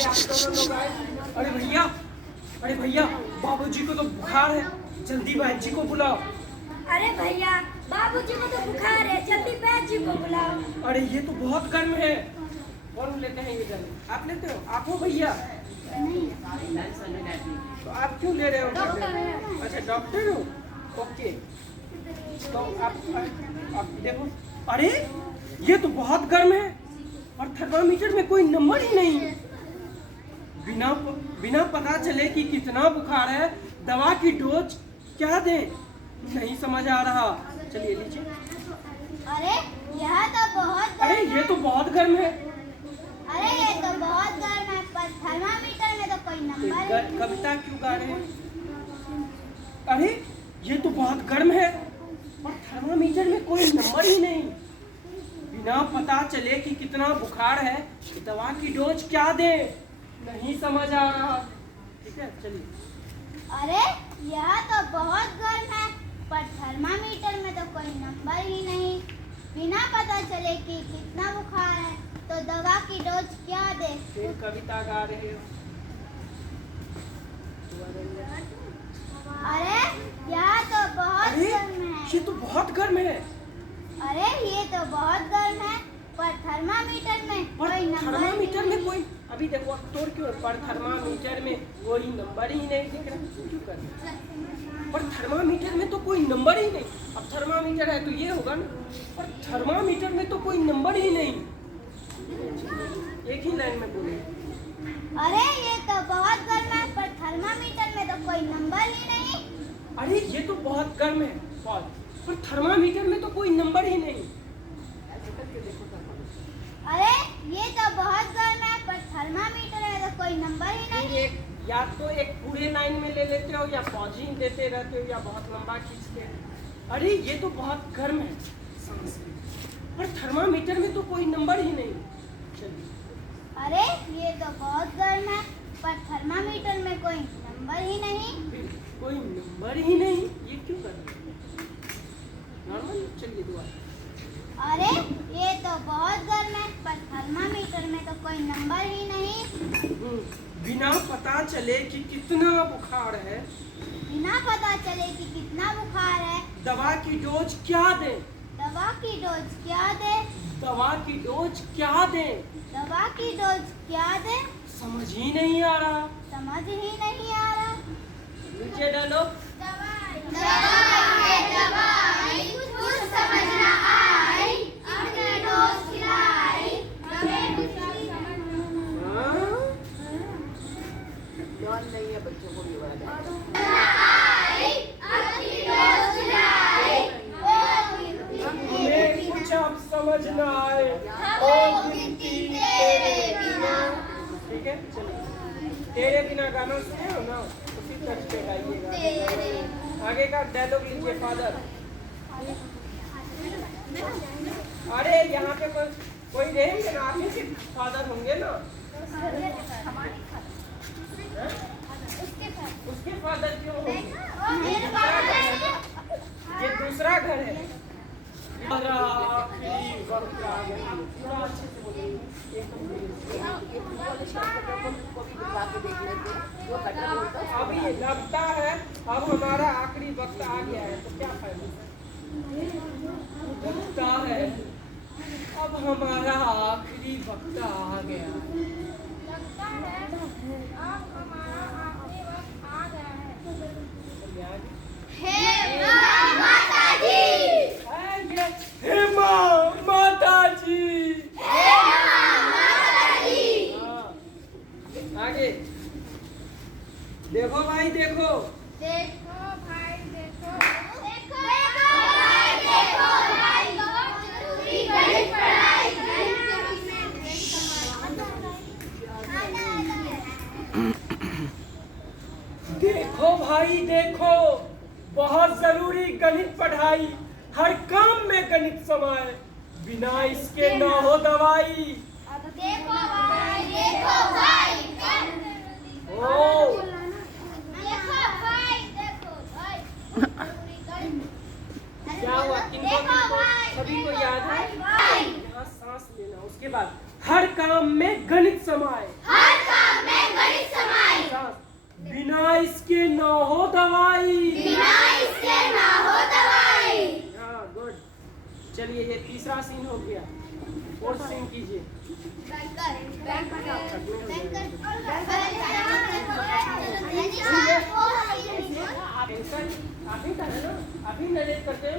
से आप दोनों लोग आए। अरे भैया बाबूजी को तो बुखार है, जल्दी बहन जी को बुलाओ। अरे भैया बाबूजी को तो बुखार है, जल्दी बहन जी को बुलाओ। अरे ये तो बहुत गर्म है। कौन लेते हैं ये जल? आप लेते हो? आप हो भैया? तो आप क्यों ले रहे हो? अच्छा डॉक्टर हो, ओके। तो आप देखो, अरे ये तो बहुत गर्म है और थर्मामीटर में कोई नंबर ही नहीं। बिना पता चले कि कितना बुखार है, दवा की डोज क्या दें, नहीं समझ आ रहा। चलिए लीजिए। अरे यह तो बहुत गर्म अरे ये तो बहुत गर्म है। अरे ये तो बहुत गर्म है, पर थर्मामीटर में तो कोई नंबर नहीं। कविता क्यों गा रहे हैं? अरे ये तो बहुत गर्म है और थर्मामीटर में कोई नंबर ही नहीं। बिना पता चले कि कितना बुखार है, दवा की डोज क्या दे, नहीं समझ आ रहा। ठीक है चलिए। अरे यह तो बहुत गर्म है, पर थर्मामीटर में तो कोई नंबर ही नहीं। बिना पता चले कि कितना बुखार है, तो दवा की डोज क्या दे। फिर कविता गा रहे हो। अरे यह तो बहुत गर्म है। ये तो बहुत गर्म है। अरे ये तो बहुत गर्म है, पर थर्मामीटर में कोई नंबर थर्मामीटर में कोई, अभी देखो तोड़ क्यों, पर थर्मामीटर में कोई नंबर ही नहीं दिख रहा। क्यों कर रहे? पर थर्मामीटर में तो कोई नंबर ही नहीं। अब थर्मामीटर है तो ये होगा ना, पर थर्मामीटर में तो कोई नंबर ही नहीं। एक ही लाइन में बोले। अरे ये तो बहुत गर्म है, पर थर्मामीटर में तो कोई नंबर ही नहीं। अरे ये तो बहुत गर्म है पर थर्मामीटर में तो कोई नंबर ही नहीं। अरे ये तो बहुत गर्म है, पर थर्मामीटर में तो कोई नंबर ही नहीं। या तो एक पूरे लाइन में ले लेते हो, या पॉजिंग देते रहते हो, या बहुत लंबा खींचते हो। अरे ये तो बहुत गर्म है पर थर्मामीटर में तो कोई नंबर ही नहीं। चलिए। अरे ये तो बहुत गर्म है, पर थर्मामीटर में कोई नंबर ही नहीं। कोई नंबर ही नहीं, ये क्यों कर रहे हैं? नॉर्मल। चलिए दोबारा। अरे ये तो बहुत गर्म है, पर थर्मामीटर में तो कोई नंबर ही नहीं। बिना पता चले कि कितना बुखार है, बिना पता चले कि कितना बुखार है, दवा की डोज क्या दें। दवा की डोज क्या दे। दवा की डोज क्या दें, दवा की डोज क्या दे, समझ ही नहीं आ रहा। समझ ही नहीं आ रहा। नीचे डालो। दवाई कुछ समझ ना आई, अपने डोज खिलाई, हमें कुछ ध्यान नहीं है बच्चों को भी बड़ा हमें कुछ अब समझ न आए, ओ गिनती तेरे बिना। ठीक है चलिए। तेरे बिना गाना सुने हो ना, उसी तर्ज पे गाइएगा। आगे का डायलॉग लीजिए। फादर। अरे यहाँ पे कोई रहेंगे ना, आप ही के फादर होंगे ना। उसके फादर क्यों होंगे? ये दूसरा घर है। आखिरी वक्त आ गया। थोड़ा अच्छे से बोलिए। अभी लगता है अब हमारा आखिरी वक्त आ गया है, तो क्या फायदा? लगता है अब हमारा आखिरी वक्त आ गया है। लगता है अब हमारा आखिरी वक्त आ गया है। हे माता जी, हे माँ माता जी, हे माता जी। आगे देखो भाई देखो। देखो भाई देखो, देखो भाई देखो, भाई बहुत जरूरी गणित पढ़ाई है। देखो भाई देखो, बहुत जरूरी गणित पढ़ाई, हर काम में गणित समाए, बिना इसके न हो दवाई। अब देखो भाई देखो, भाई ओ देखो भाई देखो, भाई जरूरी गणित। क्या हुआ? किनको सभी को याद है? यहाँ सांस लेना, उसके बाद हर काम में गणित समाए। हर काम इसके न हो दवाई। बिना इसके ना हो दवाई। हाँ गुड। चलिए ये तीसरा सीन हो गया। फोर्थ सीन कीजिए। आप ही का है ना, आप ही नरेट करते हैं।